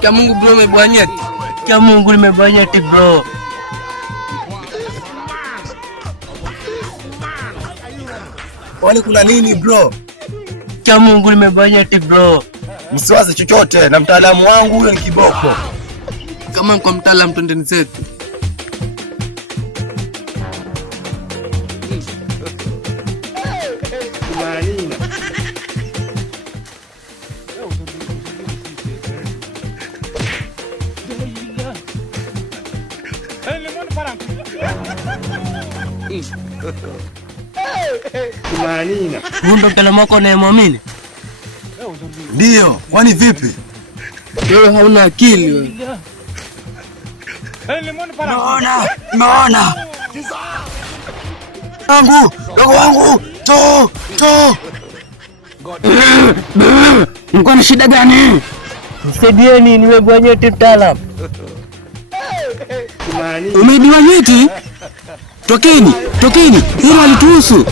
Kia Mungu bro, umebwanyeti. Kia Mungu nimebwanyeti bro. Wale kuna nini bro? Kia Mungu nimebwanyeti bro. Msiwaze chochote na mtaalamu wangu huyo ni kiboko. Kama kwa mtaalamu twendeni zetu. Huyu ndo mtaalamu wako unayemwamini? Ndio, kwani vipi? Wewe hauna akili wewe. Naona. Dogo wangu, to. Mko na shida gani? Msaidieni, nimebwanyeti mtaalamu. Umeibiwa nyeti? Tokeni, hilo halituhusu.